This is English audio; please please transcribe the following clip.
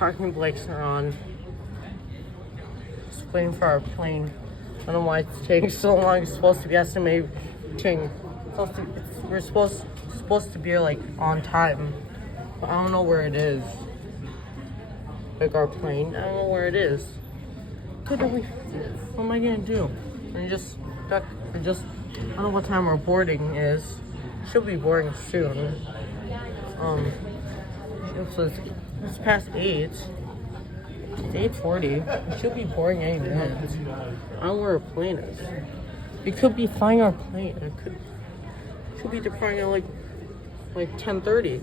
parking brakes are on. Just waiting for our plane. I don't know why it's taking so long. It's supposed to be estimating. We're supposed to be like on time. But I don't know where it is. Like our plane, I don't know where it is. What am I gonna do? I don't know what time our boarding is. Should be boarding soon. So it's past 8. It's 8:40. We should be boarding any minute. I don't know where our plane is. We could be flying our plane. It could be departing at like 10:30.